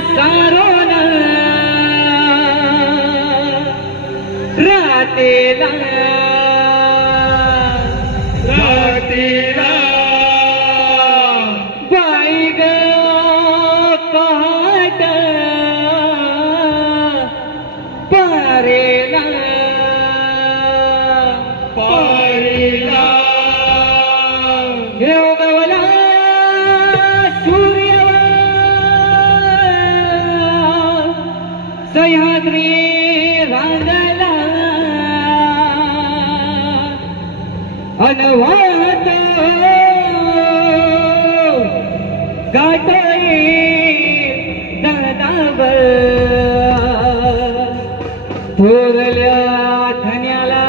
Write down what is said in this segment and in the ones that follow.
सारो सह्याद्री रांगला अनवात गाठोई दादावर थोरल्या धन्याला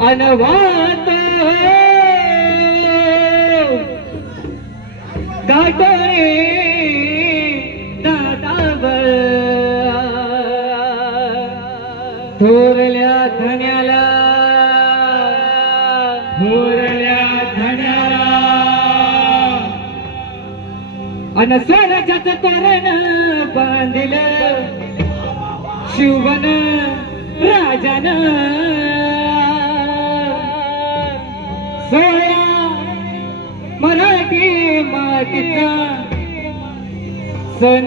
अनवात. गाठोई थोरल्या धन्याला. थोरल्या धन्याला. अन स्वराच्याच तोरण बांधिलं. शिवन राजान. सोया मराठी मातीचा सण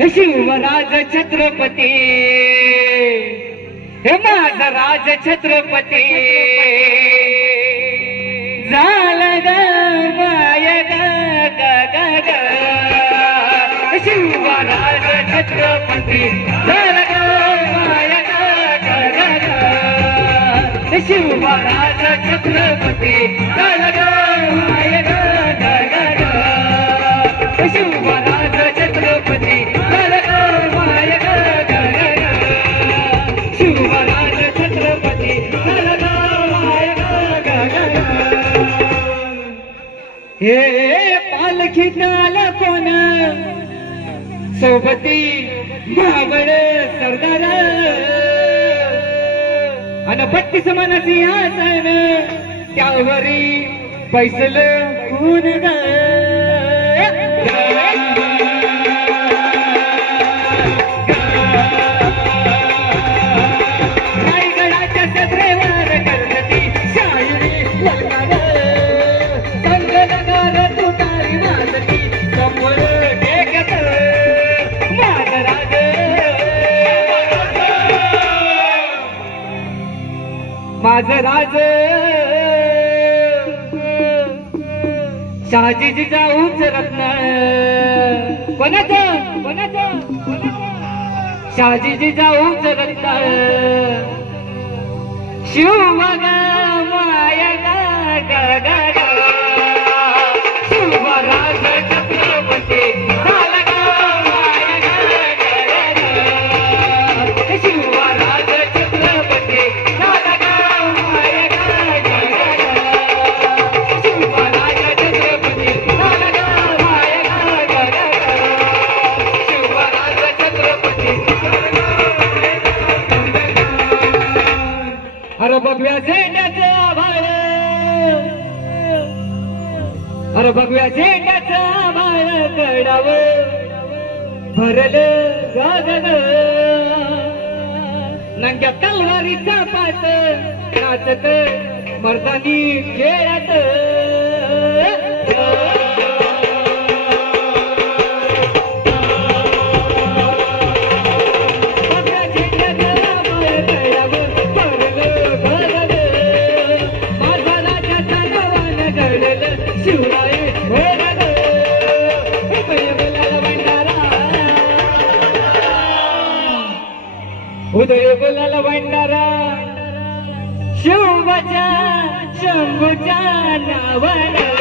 शिवराज छत्रपती हे माझा राज छत्रपती झालं ग माय ग ग ग ग. शिवराज छत्रपती झालं ग माय ग ग ग ग. शिवराज छत्रपती झालं ग माय ग ग ग ग. शिवराज हे पालखी आलं कोण? सोबती महाबळ सरदार. आणि पट्टी मनाची आसन त्यावरी पैसल कोण ग माझ राज. शहाजीची उंच रत्न. कोणाच कोणाचं शहाजीची उंच रत्न. शिवग माय ग ग ग. भगव्या बघूया झेंड्याचं आभाळ अरे भगव्या झेंड्याचं आभाळ कडाव भरलं गगन नंग्या तलवारीचा पात नाचत मर्दानी खेळत उदय बोलाला भंडारा. उदय शिवबाच्या शंभूच्या नावाला